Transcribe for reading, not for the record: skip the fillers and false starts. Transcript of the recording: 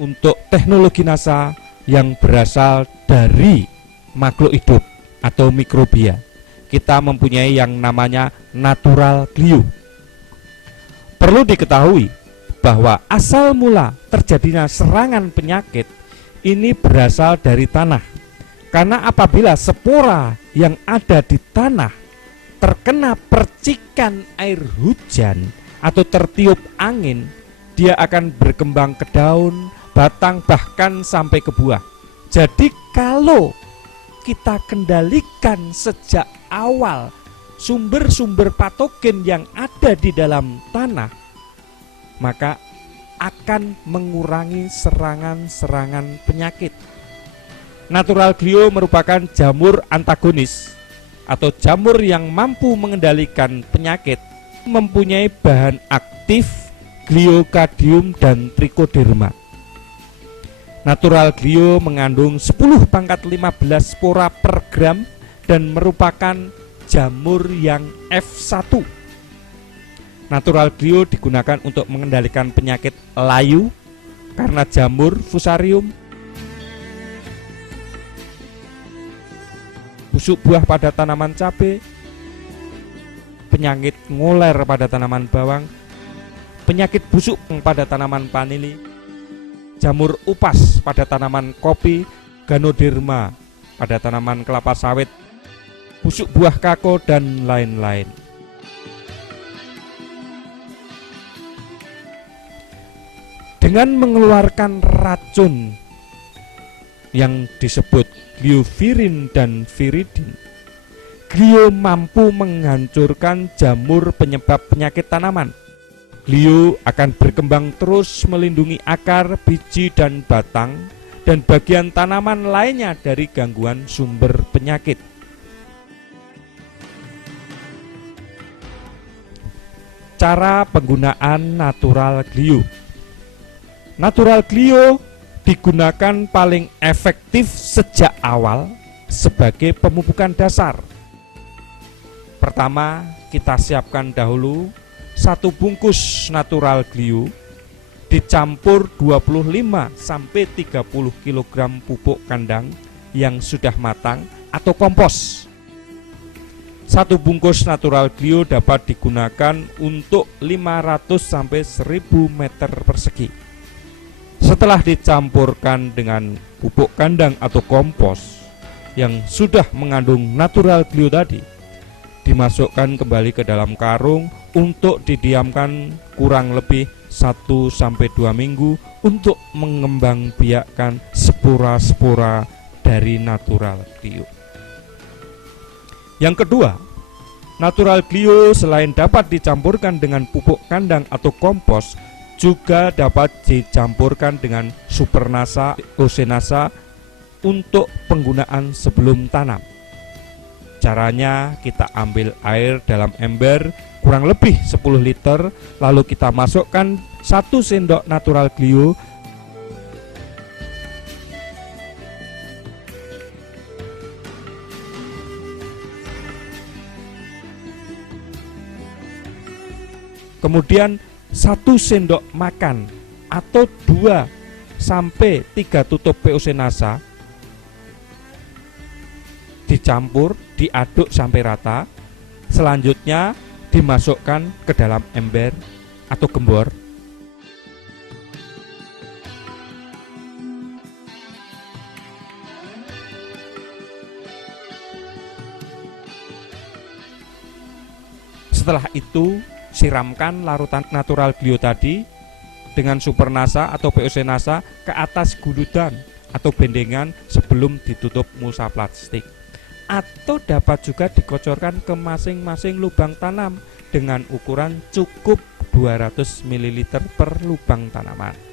untuk teknologi NASA yang berasal dari makhluk hidup atau mikrobia. Kita mempunyai yang namanya natural glue. Perlu diketahui bahwa asal mula terjadinya serangan penyakit ini berasal dari tanah. Karena apabila spora yang ada di tanah terkena percikan air hujan atau tertiup angin, dia akan berkembang ke daun, batang, bahkan sampai ke buah. Jadi kalau kita kendalikan sejak awal sumber-sumber patogen yang ada di dalam tanah, maka akan mengurangi serangan-serangan penyakit. Natural glue merupakan jamur antagonis atau jamur yang mampu mengendalikan penyakit, mempunyai bahan aktif gliokadium dan trichoderma. Natural glue mengandung 10⁻15 spora per gram dan merupakan jamur yang F1. Natural glue digunakan untuk mengendalikan penyakit layu karena jamur fusarium, busuk buah pada tanaman cabai, penyakit ngoler pada tanaman bawang, penyakit busuk pada tanaman vanili, jamur upas pada tanaman kopi, ganoderma pada tanaman kelapa sawit, busuk buah kakao, dan lain-lain. Dengan mengeluarkan racun yang disebut gliovirin dan viridin, glio mampu menghancurkan jamur penyebab penyakit tanaman. Glio akan berkembang terus melindungi akar, biji, dan batang, dan bagian tanaman lainnya dari gangguan sumber penyakit. Cara penggunaan natural glue. Natural glue digunakan paling efektif sejak awal sebagai pemupukan dasar. Pertama, kita siapkan dahulu 1 bungkus natural glue dicampur 25-30 kg pupuk kandang yang sudah matang atau kompos. 1 bungkus natural glue dapat digunakan untuk 500-1000 meter persegi. Setelah dicampurkan dengan pupuk kandang atau kompos yang sudah mengandung natural glue tadi, dimasukkan kembali ke dalam karung untuk didiamkan kurang lebih 1-2 minggu untuk mengembangbiakkan spora-spora dari natural glue. Yang kedua, natural glue selain dapat dicampurkan dengan pupuk kandang atau kompos, juga dapat dicampurkan dengan supernasa, osenasa untuk penggunaan sebelum tanam. Caranya, kita ambil air dalam ember kurang lebih 10 liter, lalu kita masukkan 1 sendok natural glue, kemudian 1 sendok makan atau 2-3 tutup POC NASA dicampur, diaduk sampai rata. Selanjutnya dimasukkan ke dalam ember atau gembor. Setelah itu, siramkan larutan natural glue tadi dengan supernasa atau POC NASA ke atas guludan atau bendengan sebelum ditutup mulsa plastik, atau dapat juga dikocorkan ke masing-masing lubang tanam dengan ukuran cukup 200 ml per lubang tanaman.